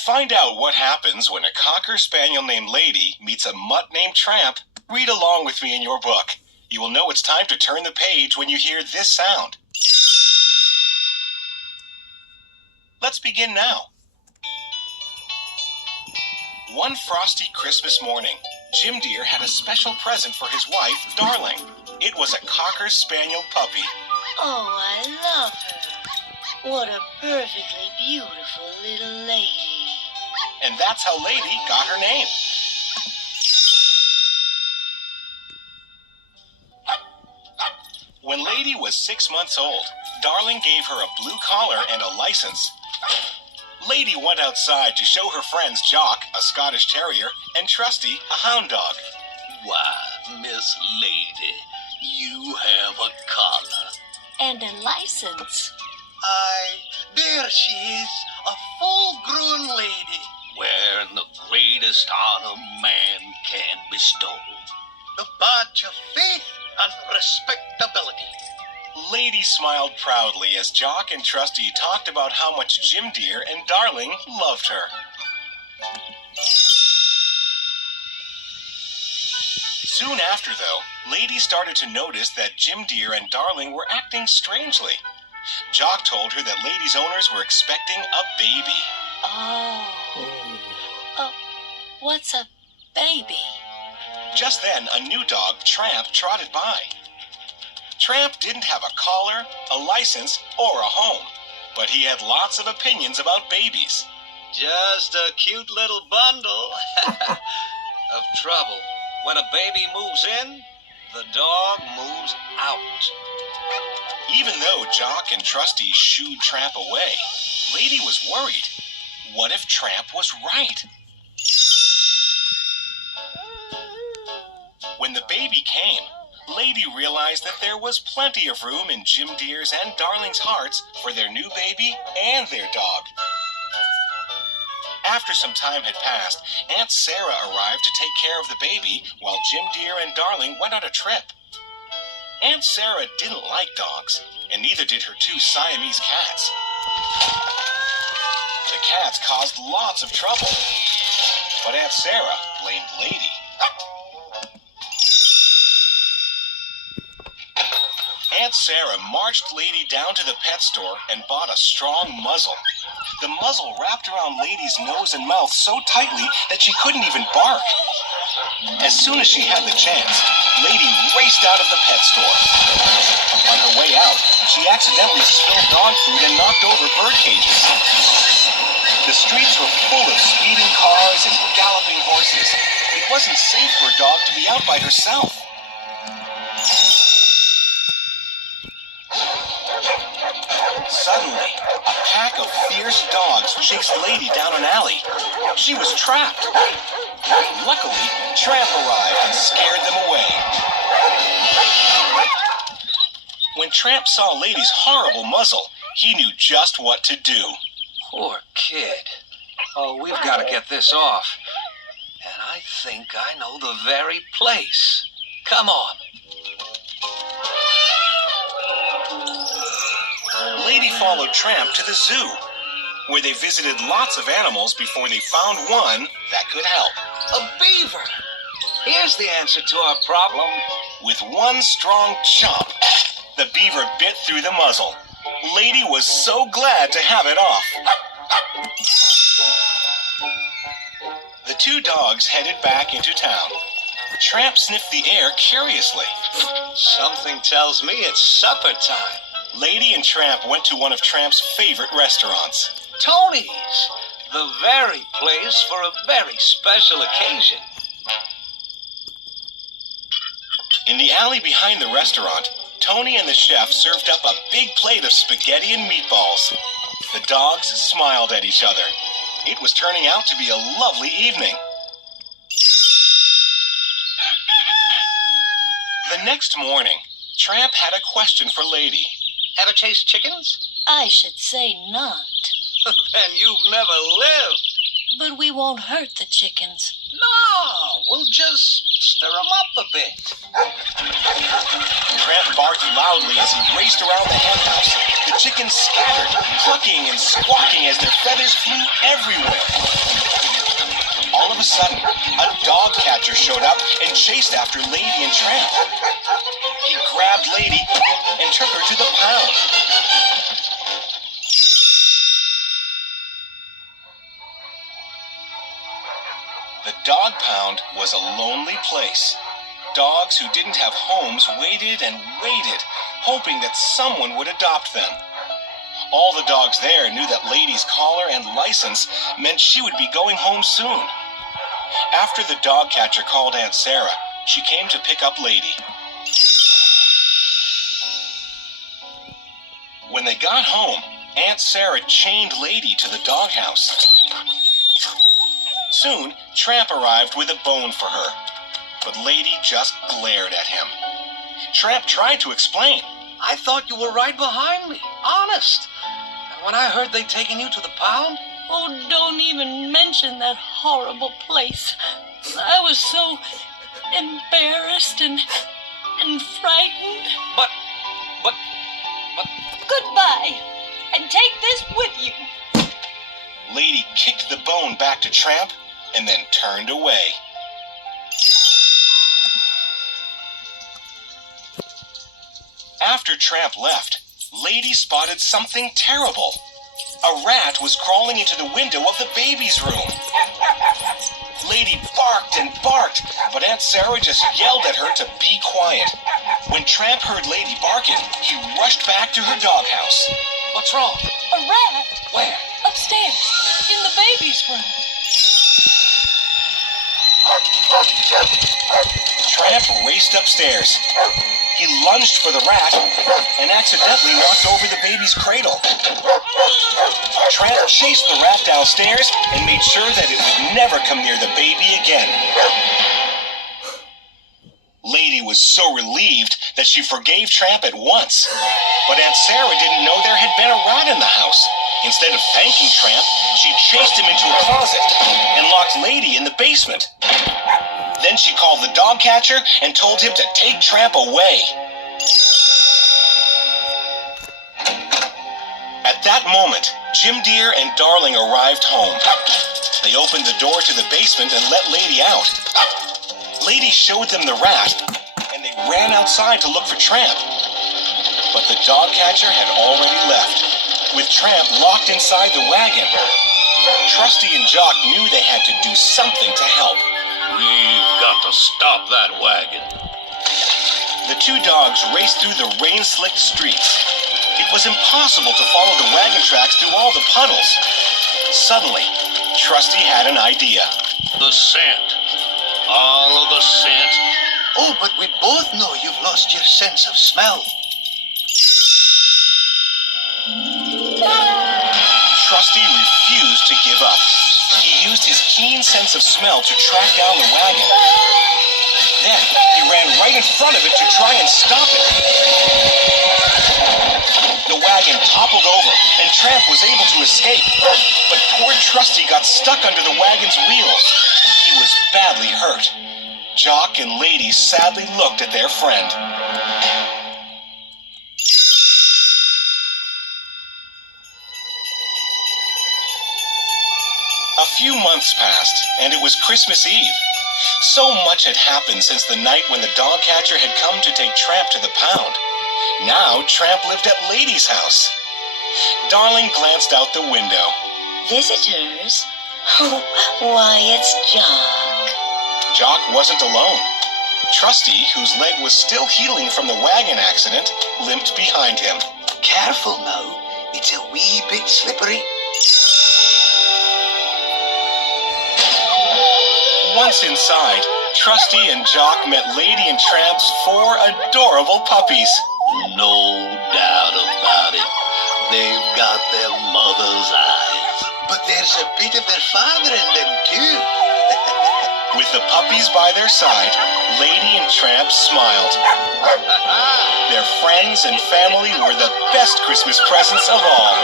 find out what happens when a Cocker Spaniel named Lady meets a mutt named Tramp, read along with me in your book. You will know it's time to turn the page when you hear this sound. Let's begin now. One frosty Christmas morning, Jim Dear had a special present for his wife, Darling. It was a Cocker Spaniel puppy. Oh, I love her. What a perfectly beautiful little lady. And that's how Lady got her name. When Lady was 6 months old, Darling gave her a blue collar and a license. Lady went outside to show her friends Jock, a Scottish Terrier, and Trusty, a hound dog. Why, Miss Lady, you have a collar. And a license. There she is, a full-grown lady, wearing the greatest honor man can bestow, the badge of faith and respectability. Lady smiled proudly as Jock and Trusty talked about how much Jim Dear and Darling loved her. Soon after, though, Lady started to notice that Jim Dear and Darling were acting strangely. Jock told her that Lady's owners were expecting a baby. Oh, what's a baby? Just then, a new dog, Tramp, trotted by. Tramp didn't have a collar, a license, or a home, but he had lots of opinions about babies. Just a cute little bundle of trouble. When a baby moves in, the dog moves out. Even though Jock and Trusty shooed Tramp away, Lady was worried. What if Tramp was right? When the baby came, Lady realized that there was plenty of room in Jim Dear's and Darling's hearts for their new baby and their dog. After some time had passed, Aunt Sarah arrived to take care of the baby while Jim Dear and Darling went on a trip. Aunt Sarah didn't like dogs, and neither did her two Siamese cats. The cats caused lots of trouble, but Aunt Sarah blamed Lady. Aunt Sarah marched Lady down to the pet store and bought a strong muzzle. The muzzle wrapped around Lady's nose and mouth so tightly that she couldn't even bark. As soon as she had the chance, Lady raced out of the pet store. On her way out, she accidentally spilled dog food and knocked over bird cages. The streets were full of speeding cars and galloping horses. It wasn't safe for a dog to be out by herself. Suddenly, a pack of fierce dogs chased Lady down an alley. She was trapped. Luckily, Tramp arrived and scared them away. When Tramp saw Lady's horrible muzzle, he knew just what to do. Poor kid. Oh, we've got to get this off. And I think I know the very place. Come on. Lady followed Tramp to the zoo, where they visited lots of animals before they found one that could help. A beaver. Here's the answer to our problem. With one strong chomp, the beaver bit through the muzzle. Lady was so glad to have it off. The two dogs headed back into town. Tramp sniffed the air curiously. Something tells me it's supper time. Lady and Tramp went to one of Tramp's favorite restaurants. Tony's, the very place for a very special occasion. In the alley behind the restaurant, Tony and the chef served up a big plate of spaghetti and meatballs. The dogs smiled at each other. It was turning out to be a lovely evening. The next morning, Tramp had a question for Lady. Ever chased chickens? I should say not. Then you've never lived. But we won't hurt the chickens. No, we'll just stir 'em up a bit. Tramp barked loudly as he raced around the hen house. The chickens scattered, clucking and squawking as their feathers flew everywhere. All of a sudden, a dog catcher showed up and chased after Lady and Tramp. He grabbed Lady and took her to the pound. The dog pound was a lonely place. Dogs who didn't have homes waited and waited, hoping that someone would adopt them. All the dogs there knew that Lady's collar and license meant she would be going home soon. After the dog catcher called Aunt Sarah, she came to pick up Lady. When they got home, Aunt Sarah chained Lady to the doghouse. Soon, Tramp arrived with a bone for her, but Lady just glared at him. Tramp tried to explain. I thought you were right behind me, honest. And when I heard they'd taken you to the pound... Oh, don't even mention that horrible place. I was so embarrassed and frightened. But... Goodbye, and take this with you. Lady kicked the bone back to Tramp and then turned away. After Tramp left, Lady spotted something terrible. A rat was crawling into the window of the baby's room. Lady barked and barked, but Aunt Sarah just yelled at her to be quiet. When Tramp heard Lady barking, he rushed back to her doghouse. What's wrong? A rat. Where? Upstairs, in the baby's room. Tramp raced upstairs. He lunged for the rat and accidentally knocked over the baby's cradle. Tramp chased the rat downstairs and made sure that it would never come near the baby again. Lady was so relieved that she forgave Tramp at once. But Aunt Sarah didn't know there had been a rat in the house. Instead of thanking Tramp, she chased him into a closet and locked Lady in the basement. Then she called the dog catcher and told him to take Tramp away. At that moment, Jim Deer and Darling arrived home. They opened the door to the basement and let Lady out. Lady showed them the rat, and they ran outside to look for Tramp. But the dog catcher had already left, with Tramp locked inside the wagon. Trusty and Jock knew they had to do something to help. We've got to stop that wagon. The two dogs raced through the rain-slicked streets. It was impossible to follow the wagon tracks through all the puddles. Suddenly, Trusty had an idea. The scent. All of the scent. Oh, but we both know you've lost your sense of smell. Trusty refused to give up. He used his keen sense of smell to track down the wagon. Then, he ran right in front of it to try and stop it. The wagon toppled over, and Tramp was able to escape. But poor Trusty got stuck under the wagon's wheels. He was badly hurt. Jock and Lady sadly looked at their friend. A few months passed, and it was Christmas Eve. So much had happened since the night when the dog catcher had come to take Tramp to the pound. Now Tramp lived at Lady's house. Darling glanced out the window. Visitors? Oh, why, it's Jock. Jock wasn't alone. Trusty, whose leg was still healing from the wagon accident, limped behind him. Careful now. It's a wee bit slippery. Once inside, Trusty and Jock met Lady and Tramp's 4 adorable puppies. No doubt about it. They've got their mother's eyes. But there's a bit of their father in them, too. With the puppies by their side, Lady and Tramp smiled. Their friends and family were the best Christmas presents of all.